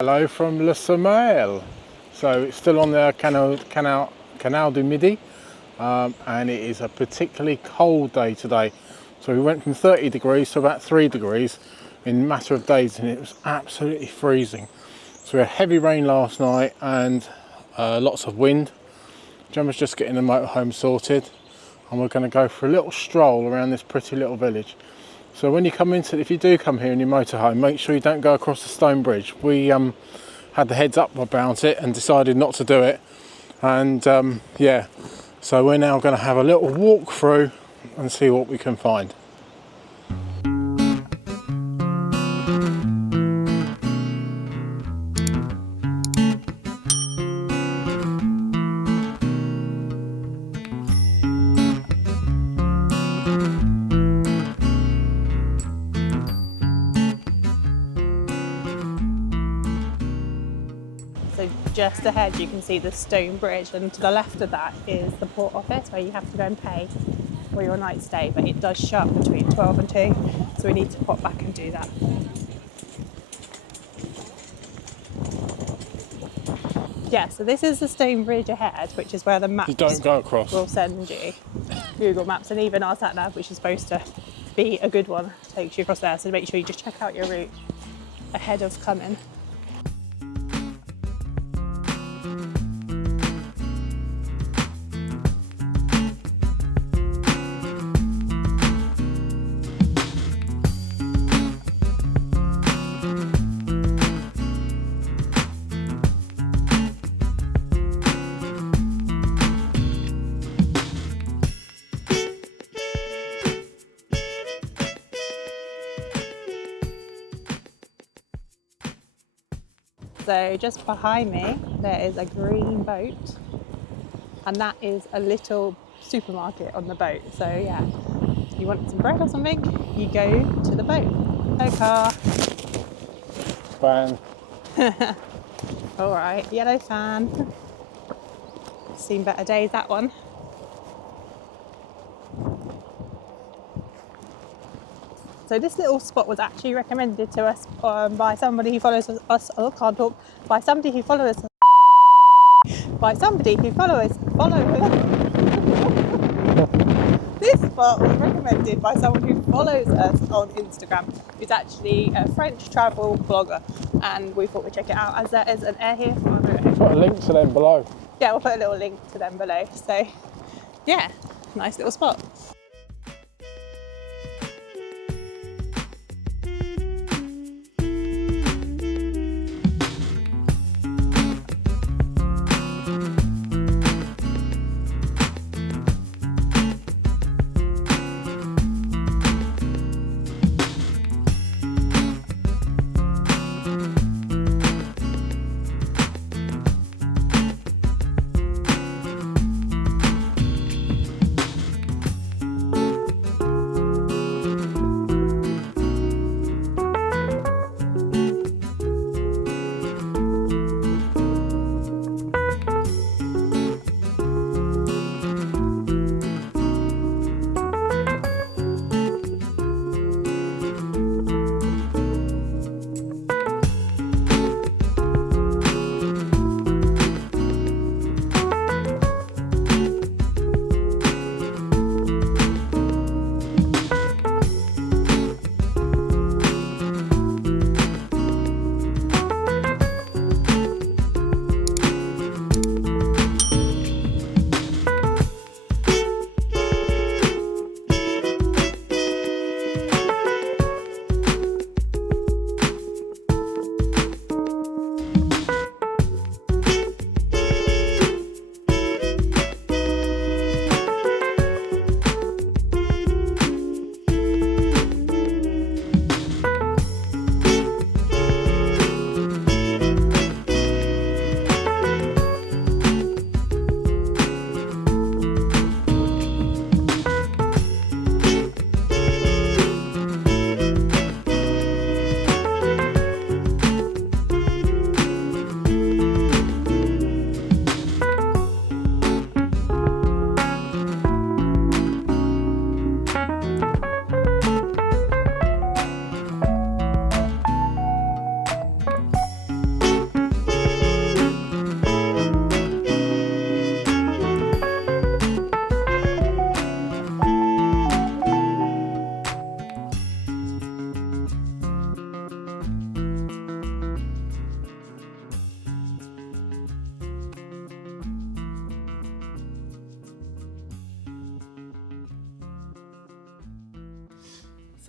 Hello from Le Somail. So it's still on the Canal du Midi, and it is a particularly cold day today. So we went from 30 degrees to about 3 degrees in a matter of days, and it was absolutely freezing. So we had heavy rain last night and lots of wind. Gemma's just getting the motorhome sorted, and we're going to go for a little stroll around this pretty little village. So when you come if you do come here in your motorhome, make sure you don't go across the stone bridge. We had the heads up about it and decided not to do it. And yeah, so we're now going to have a little walk through and see what we can find. So just ahead you can see the stone bridge, and to the left of that is the port office where you have to go and pay for your night stay, but it does shut between 12 and 2, so we need to pop back and do that. Yeah, so this is the stone bridge ahead, which is where the maps You don't go across. will send you. Google Maps, and even our sat nav, which is supposed to be a good one, takes you across there, so make sure you just check out your route ahead of coming. So just behind me there is a green boat, and that is a little supermarket on the boat. So yeah, if you want some bread or something, you go to the boat. No car. Fan. All right, yellow fan. Seen better days, that one. So this little spot was actually recommended to us by somebody who follows us. Oh, can't talk. By somebody who follows. By somebody who follows. This spot was recommended by someone who follows us on Instagram. Who's actually a French travel blogger, and we thought we'd check it out as there is an air here. Put a link to them below. Yeah, we'll put a little link to them below. So yeah, nice little spot.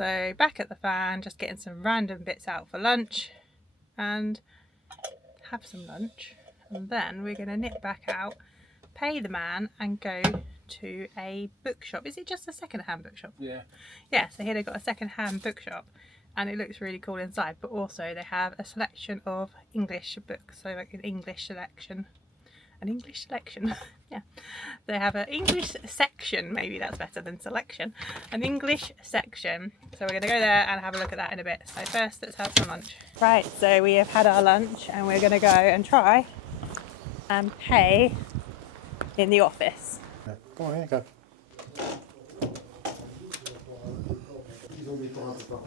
So back at the fan, just getting some random bits out for lunch and have some lunch, and then we're going to nip back out, pay the man and go to a bookshop. Is it just a second-hand bookshop? Yeah. Yeah, so here they've got a second-hand bookshop and it looks really cool inside, but also they have a selection of English books, so like an English selection. Yeah, they have an English section, maybe that's better than selection, an English section. So we're going to go there and have a look at that in a bit. So first let's have some lunch. Right, so we have had our lunch and we're going to go and try and pay in the office. Yeah. Go on, here you go.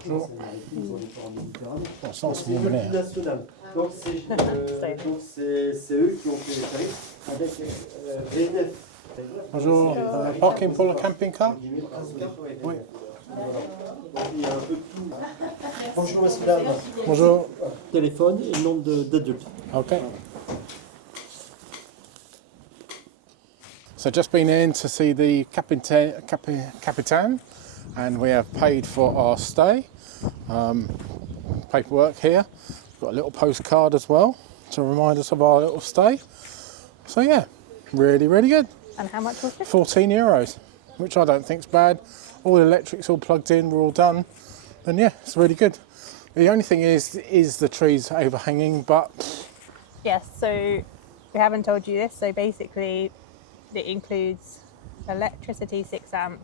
Bonjour. Oh, c'est en ce moment là. Donc c'est eux qui ont fait les tarifs avec V9. Bonjour. Parking pour le camping-car? Oui. Il y a un peu de tout. Bonjour messieurs dames. Bonjour. Téléphone et nombre d'adultes. Okay. So just been in to see the Capitan, and we have paid for our stay. Paperwork here. Got a little postcard as well to remind us of our little stay. So yeah, really, really good. And how much was it? €14, which I don't think's bad. All the electric's all plugged in, we're all done. And yeah, it's really good. The only thing is the trees overhanging, but Yes, so we haven't told you this, so basically it includes electricity, 6 amp.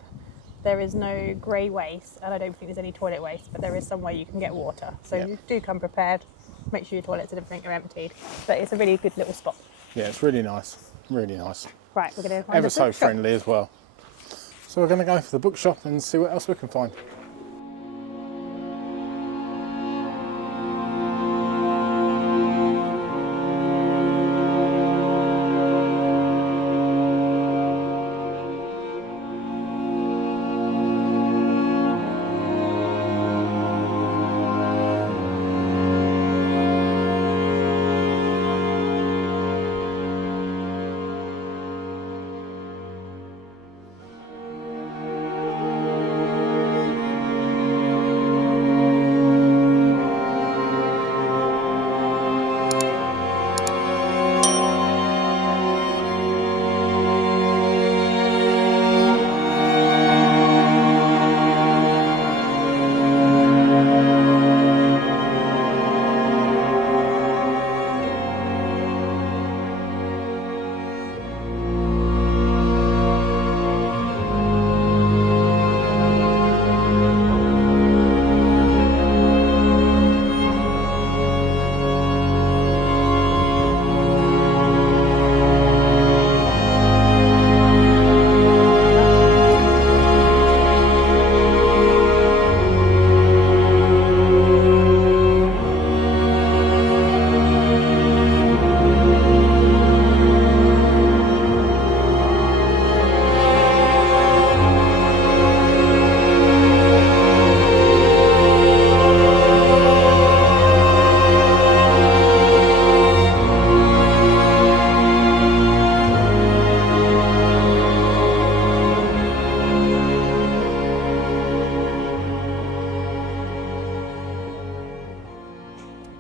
There is no grey waste, and I don't think there's any toilet waste, but there is some way you can get water. So Yep. you do come prepared, make sure your toilets and everything are emptied. But it's a really good little spot. yeah, it's really nice, really nice. Right, we're going to find Ever a so bookshop. friendly as well. So we're going to go for the bookshop and see what else we can find.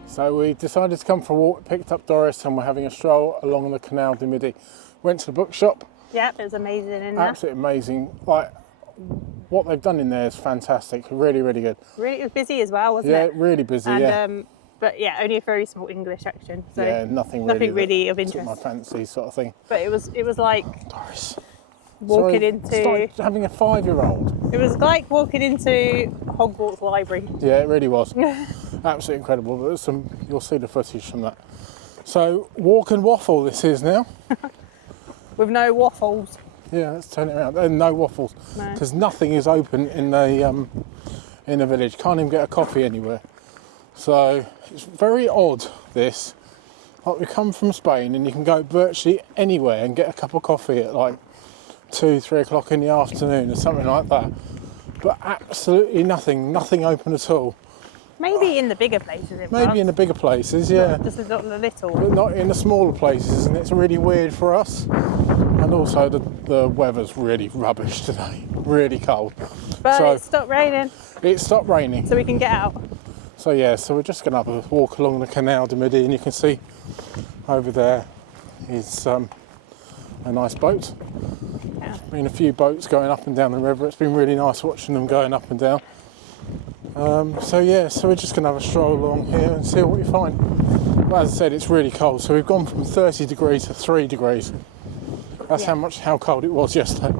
So we decided to come for a walk, picked up Doris, and we're having a stroll along the Canal du Midi. Went to the bookshop, Yep, it was amazing in there. absolutely amazing. Like, what they've done in there is fantastic, really, really good. Really, it was busy as well, wasn't Yeah, it? really busy, And, yeah. but yeah, only a very small English section. So Yeah, nothing really of took interest. my fancy sort of thing. But it was like Doris. walking Sorry, into. it's like having a 5-year-old. It was like walking into Hogwarts Library. Yeah, it really was. Absolutely incredible. But there's you'll see the footage from that. So, walk and waffle this is now. With no waffles. Yeah, let's turn it around. And no waffles, No. because nothing is open in the village. Can't even get a coffee anywhere. So it's very odd. This, like, we come from Spain, and you can go virtually anywhere and get a cup of coffee at like 2-3 o'clock in the afternoon or something like that. But absolutely nothing open at all. Maybe in the bigger places it Maybe was. in the bigger places, yeah. Just not the little. But not in the smaller places, and it's really weird for us. And also the weather's really rubbish today, really cold. But So it stopped raining, it stopped raining. so we can get out. So yeah, so we're just going to have a walk along the Canal du Midi, and you can see over there is a nice boat. Yeah. Been a few boats going up and down the river. It's been really nice watching them going up and down. So yeah, so we're just going to have a stroll along here and see what we find. But as I said, it's really cold. So we've gone from 30 degrees to 3 degrees. That's Yeah. how cold it was yesterday.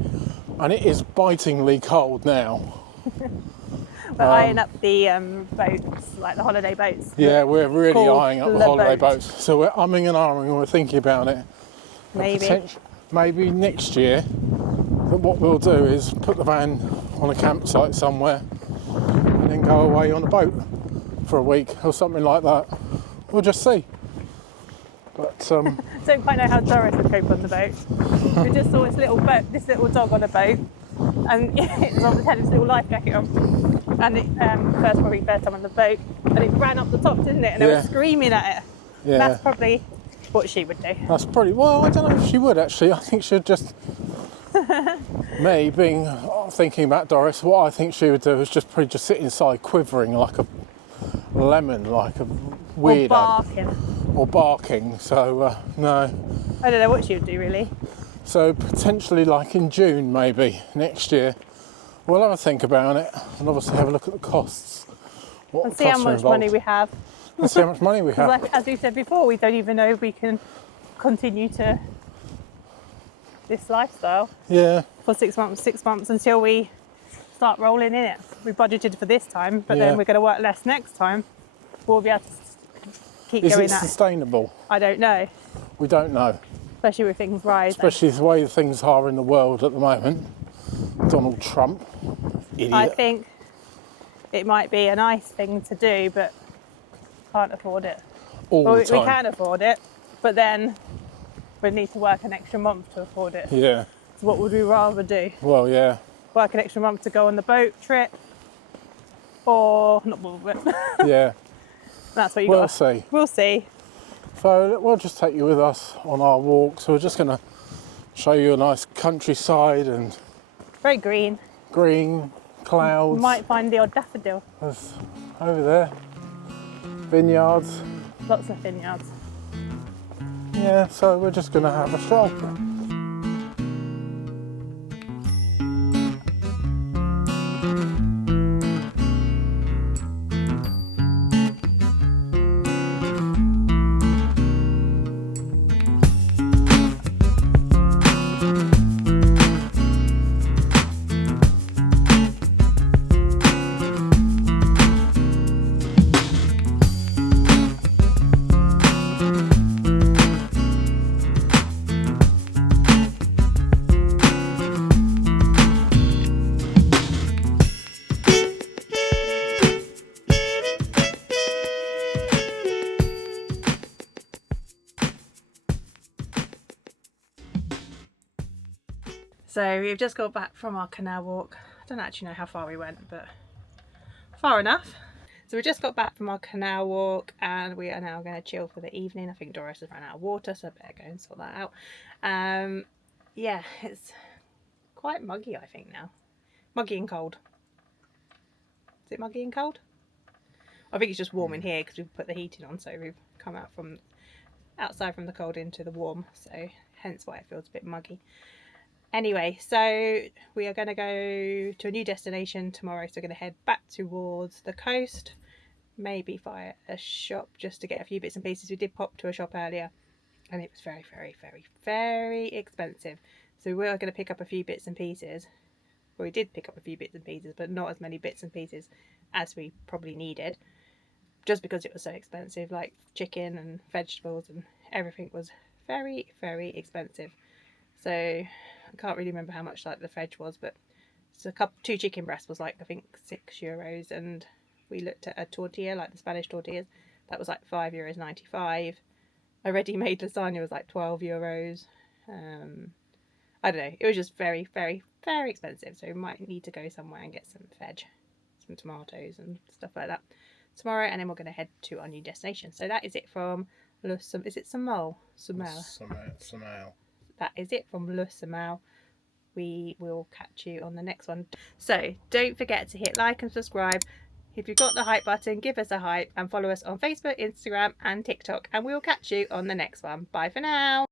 And it is bitingly cold now. We're eyeing up the boats, like the holiday boats. Yeah, we're really Called eyeing up the the holiday boat. boats. So we're umming and ahhing and we're thinking about it. Maybe. Maybe next year, what we'll do is put the van on a campsite somewhere and then go away on a boat for a week or something like that. We'll just see. But Don't quite know how Doris would cope on the boat. We just saw this little dog on a boat, and it was obviously had its little life jacket on. And it first time on the boat, and it ran up the top, didn't it? And they Yeah. were screaming at it. yeah, That's probably what she would do. that's probably, well, I don't know if she would actually. I think she'd just, thinking about Doris, what I think she would do is probably just sit inside quivering like a lemon, like a weirdo. Or barking. Or barking. So, no. I don't know what she would do really. So potentially like in June maybe next year, we'll have a think about it and obviously have a look at the costs. What And the see how costs are much involved. money we have. And see how much money we 'Cause have. like, as we said before, we don't even know if we can continue to this lifestyle Yeah, for 6 months until we start rolling in it. We budgeted for this time, but Yeah. then we're going to work less next time. We'll be able to keep is going it at it. sustainable? I don't know, We don't know. especially with things rising. Especially the way things are in the world at the moment. Donald Trump, idiot. I think it might be a nice thing to do, but can't afford it. all Well, the we time. can afford it, but then we need to work an extra month to afford it. Yeah, So what would we rather do? well, yeah. Work an extra month to go on the boat trip, or not bother with it? Yeah, That's what you we'll got. see. We'll see. So we'll just take you with us on our walk. So we're just going to show you a nice countryside and Very green. green clouds. You might find the odd daffodil. There's over there, vineyards. Lots of vineyards. Yeah, so we're just going to have a stroll. So we've just got back from our canal walk. I don't actually know how far we went, but far enough. So we just got back from our canal walk and we are now going to chill for the evening. I think Doris has run out of water, so I better go and sort that out. Yeah, it's quite muggy, I think, now. Muggy and cold. Is it muggy and cold? I think it's just warm in here because we've put the heating on, so we've come out from outside from the cold into the warm, so hence why it feels a bit muggy. Anyway, so we are going to go to a new destination tomorrow, so we're going to head back towards the coast, maybe via a shop just to get a few bits and pieces. We did pop to a shop earlier and it was very, very, very, very expensive. So we are going to pick up a few bits and pieces. Well, we did pick up a few bits and pieces, but not as many bits and pieces as we probably needed, just because it was so expensive, like chicken and vegetables and everything was very, very expensive. So I can't really remember how much like the veg was, but it's two chicken breasts was like I think €6, and we looked at a tortilla, like the Spanish tortillas, that was like €5.95. A ready-made lasagna was like €12. I don't know, it was just very, very, very expensive, so we might need to go somewhere and get some veg, some tomatoes and stuff like that tomorrow, and then we're going to head to our new destination. So that is it from is it Somail? Somail. Somail. That is it from Le Somail. we will catch you on the next one. So don't forget to hit like and subscribe. If you've got the hype button, give us a hype and follow us on Facebook, Instagram and TikTok, and we'll catch you on the next one. Bye for now.